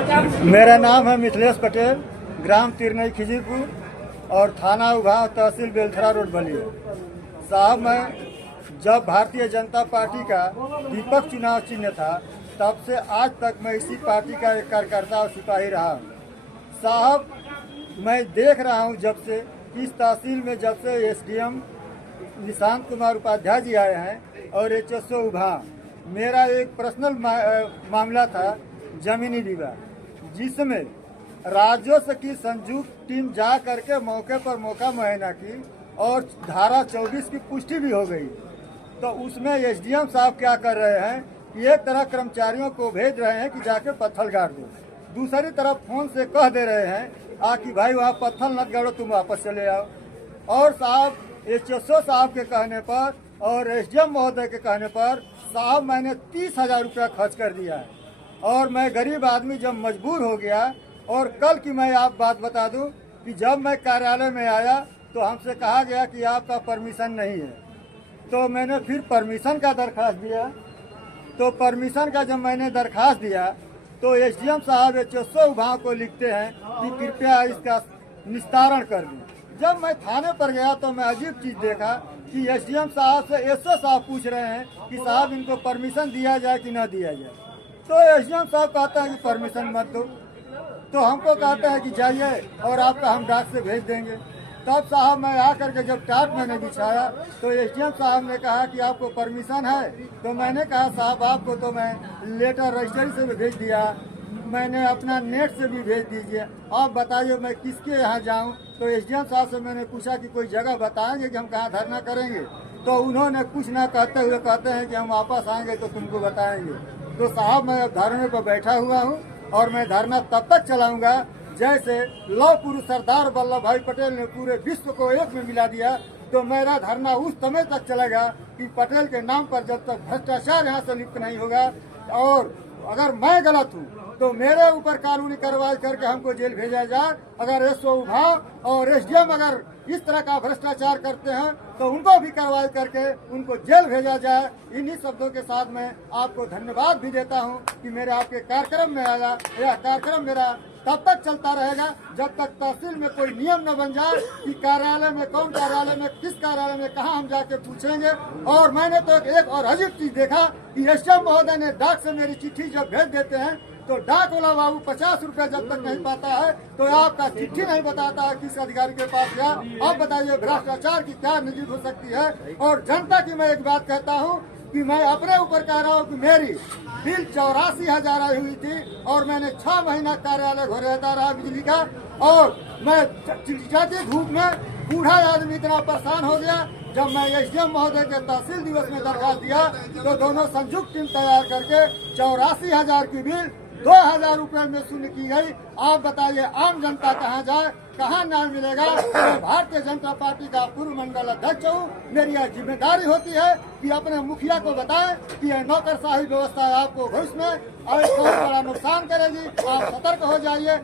मेरा नाम है मिथिलेश पटेल, ग्राम तिरनई खिजीपुर और थाना उघाव, तहसील बेलथरा रोड बलिया। साहब, मैं जब भारतीय जनता पार्टी का दीपक चुनाव चिन्ह था तब से आज तक मैं इसी पार्टी का एक कार्यकर्ता और सिपाही रहा हूँ। साहब, मैं देख रहा हूँ जब से इस तहसील में जब से एसडीएम निशांत कुमार उपाध्याय जी आए हैं और एचएसओ उघाव, मेरा एक पर्सनल मामला था जमीनी विवाद, जिसमें राजस्व की संयुक्त टीम जा करके मौके पर मौका मुआयना की और धारा 24 की पुष्टि भी हो गई। तो उसमें एसडीएम साहब क्या कर रहे हैं कि एक तरह कर्मचारियों को भेज रहे हैं कि जाके पत्थर गाड़ दो, दूसरी तरफ फोन से कह दे रहे हैं कि भाई वहाँ पत्थर मत गाड़ो, तुम वापस चले आओ। और साहब, एचएसओ साहब के कहने पर और एसडीएम महोदय के कहने पर साहब मैंने 30,000 रुपया खर्च कर दिया है। और मैं गरीब आदमी जब मजबूर हो गया, और कल की मैं आप बात बता दूं कि जब मैं कार्यालय में आया तो हमसे कहा गया कि आपका परमिशन नहीं है। तो मैंने फिर परमिशन का दरखास्त दिया। तो परमिशन का जब मैंने दरखास्त दिया तो एसडीएम साहब एचएसओ विभाग को लिखते हैं कि कृपया इसका निस्तारण कर दें। जब मैं थाने पर गया तो मैं अजीब चीज़ देखा कि एसडीएम साहब से एसओ साहब पूछ रहे हैं कि साहब इनको परमिशन दिया जाए कि ना दिया जाए। तो एसडीएम साहब कहते हैं कि परमिशन मत दो। तो हमको कहते हैं कि जाइए और आपका हम डाक से भेज देंगे। तब साहब मैं आकर के जब टाट मैंने बिछाया तो एसडीएम साहब ने कहा कि आपको परमिशन है। तो मैंने कहा साहब आपको तो मैं लेटर रजिस्ट्री से भी भेज दिया, मैंने अपना नेट से भी भेज दीजिए, आप बताइए मैं किसके यहाँ जाऊँ। तो एसडीएम साहब से मैंने पूछा कि कोई जगह बताएंगे कि हम कहाँ धरना करेंगे। तो उन्होंने कुछ ना कहते हुए कहते हैं कि हम वापस आएंगे तो तुमको बताएंगे। तो साहब, मैं अब धरने पर बैठा हुआ हूँ और मैं धरना तब तक चलाऊंगा जैसे लौह पुरुष सरदार वल्लभ भाई पटेल ने पूरे विश्व को एक में मिला दिया। तो मेरा धरना उस समय तक चलेगा कि पटेल के नाम पर जब तक भ्रष्टाचार यहाँ से लिप्त नहीं होगा, और अगर मैं गलत हूँ तो मेरे ऊपर कानूनी कार्रवाई करके हमको जेल भेजा जाए। अगर एसओ विभाग और एसडीएम अगर इस तरह का भ्रष्टाचार करते हैं तो उनको भी कार्रवाई करके उनको जेल भेजा जाए। इन्हीं शब्दों के साथ मैं आपको धन्यवाद भी देता हूं कि मेरे आपके कार्यक्रम में आया। यह कार्यक्रम मेरा तब तक चलता रहेगा जब तक तहसील में कोई नियम न बन जाए कि कार्यालय में कौन, कार्यालय में किस, कार्यालय में कहाँ हम जाके पूछेंगे। और मैंने तो एक और अजीब चीज देखा कि एसडीएम महोदय ने डाक से मेरी चिट्ठी जब भेज देते हैं तो डाक वाला बाबू 50 रुपया जब तक नहीं पाता है तो आपका चिट्ठी नहीं बताता है किस अधिकारी के पास गया। अब बताइए भ्रष्टाचार की क्या नजीर हो सकती है। और जनता की मैं एक बात कहता हूँ कि मैं अपने ऊपर कह रहा हूँ कि मेरी बिल 84,000 आई हुई थी और मैंने 6 महीना कार्यालय घर रहता रहा बिजली का, और मैं चिलचिलाती धूप में बूढ़ा आदमी इतना परेशान हो गया। जब मैं एसडीएम महोदय के तहसील दिवस में दरखास्त दिया तो दोनों संयुक्त टीम तैयार करके 84,000 की बिल 2,000 रुपये में शून्य की गई। आप बताइए आम जनता कहाँ जाए, कहाँ न्याय मिलेगा। मैं भारतीय जनता पार्टी का पूर्व मंडल अध्यक्ष हूँ। मेरी यह जिम्मेदारी होती है कि अपने मुखिया को बताएं कि यह नौकरशाही व्यवस्था आपको भविष्य में और बहुत बड़ा नुकसान करेगी। आप सतर्क हो जाइए।